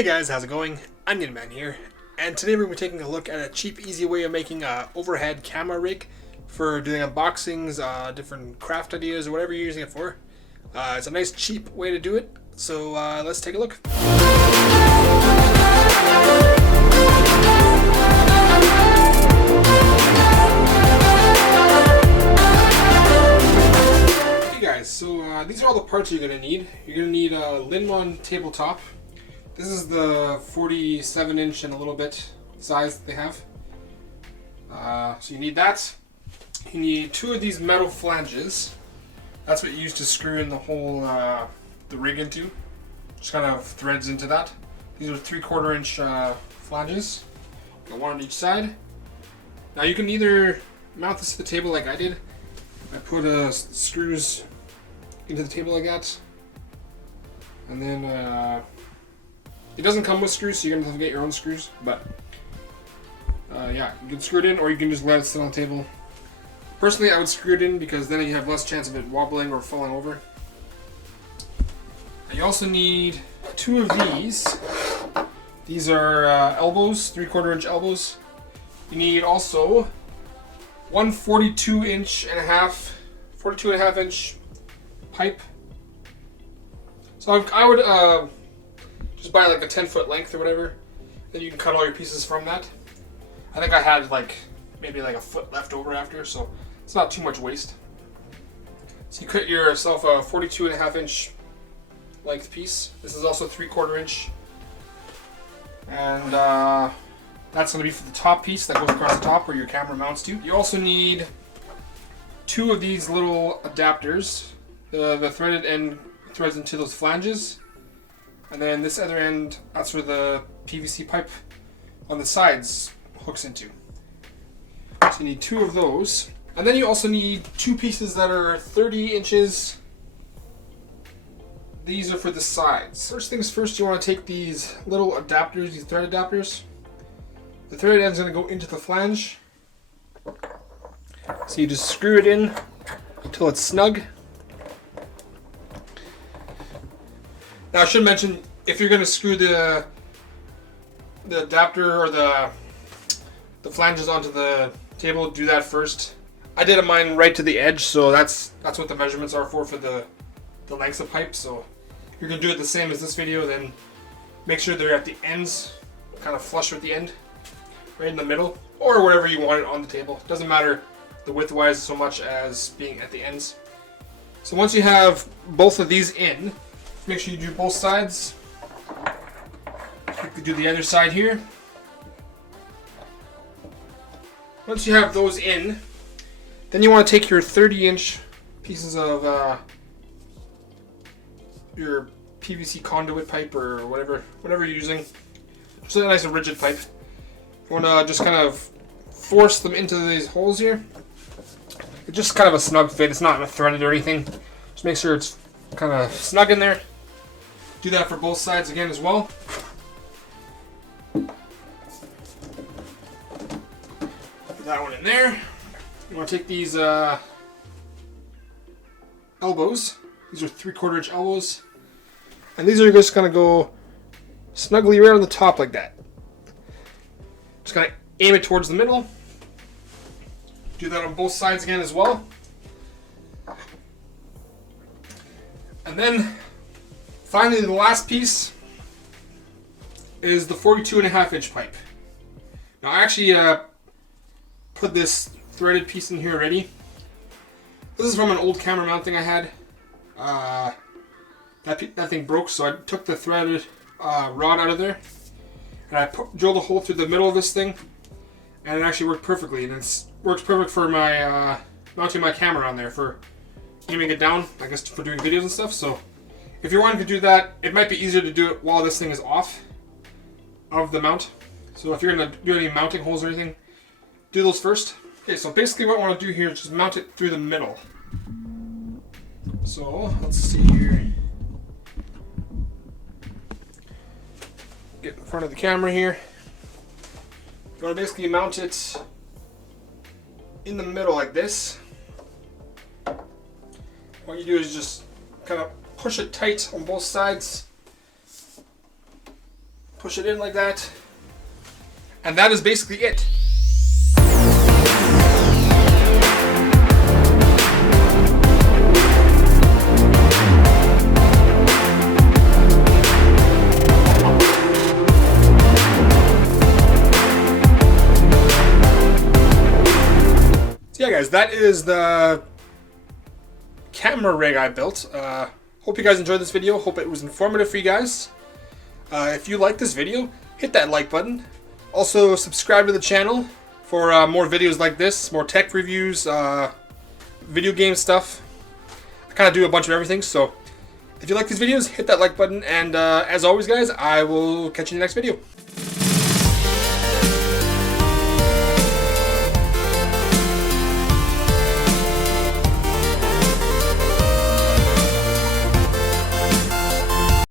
Hey guys, how's it going? Onion Man here, and today we're going to be taking a look at a cheap, easy way of making a overhead camera rig for doing unboxings, different craft ideas, or whatever you're using it for. It's a nice, cheap way to do it, so let's take a look. Hey guys, so these are all the parts you're going to need. You're going to need a Linmon tabletop. This is the 47 inch and a little bit size that they have. So you need that. You need two of these metal flanges. That's what you use to screw in the whole the rig into. Just kind of threads into that. These are 3/4 inch flanges. Got one on each side. Now you can either mount this to the table like I did. I put screws into the table like that, and then it doesn't come with screws, so you're going to have to get your own screws, but yeah, you can screw it in, or you can just let it sit on the table. Personally, I would screw it in because then you have less chance of it wobbling or falling over. You also need two of these. These are elbows, 3/4 inch elbows. You need also one 42 and a half inch pipe. So I would just buy like a 10-foot length or whatever. Then you can cut all your pieces from that. I think I had maybe a foot left over after, so it's not too much waste. So you cut yourself a 42 and a half inch length piece. This is also 3/4 inch. And that's going to be for the top piece that goes across the top where your camera mounts to. You also need two of these little adapters. The threaded end threads into those flanges. And then this other end, that's where the PVC pipe on the sides hooks into. So you need two of those. And then you also need two pieces that are 30 inches. These are for the sides. First things first, you want to take these little adapters, these thread adapters. The thread end is going to go into the flange. So you just screw it in until it's snug. Now I should mention, if you're going to screw the adapter or the flanges onto the table, do that first. I did mine right to the edge, so that's what the measurements are for the lengths of pipe. So if you're going to do it the same as this video, then make sure they're at the ends, kind of flush with the end, right in the middle, or wherever you want it on the table. It doesn't matter the width-wise so much as being at the ends. So once you have both of these in, make sure you do both sides. Quickly do the other side here. Once you have those in, then you want to take your 30-inch pieces of your PVC conduit pipe or whatever you're using. Just a nice and rigid pipe. You want to just kind of force them into these holes here. It's just kind of a snug fit. It's not threaded or anything. Just make sure it's kind of snug in there. Do that for both sides again as well. Put that one in there. You want to take these elbows. These are 3/4 inch elbows. And these are just going to go snugly right on the top like that. Just going to aim it towards the middle. Do that on both sides again as well. And then finally, the last piece is the 42 and a half inch pipe. Now I actually put this threaded piece in here already. This is from an old camera mount thing I had. That thing broke, so I took the threaded rod out of there, and I drilled a hole through the middle of this thing, and it actually worked perfectly. And it works perfect for my mounting my camera on there, for aiming it down, I guess, for doing videos and stuff. So if you're wanting to do that, it might be easier to do it while this thing is off of the mount. So if you're going to do any mounting holes or anything, do those first. Okay, so basically what I want to do here is just mount it through the middle. So let's see here. Get in front of the camera here. You want to basically mount it in the middle like this. What you do is just kind of push it tight on both sides. Push it in like that. And that is basically it. So yeah guys, that is the camera rig I built. Hope you guys enjoyed this video. Hope it was informative for you guys. If you like this video, hit that like button. Also, subscribe to the channel for more videos like this, more tech reviews, video game stuff. I kind of do a bunch of everything, so if you like these videos, hit that like button. And as always, guys, I will catch you in the next video.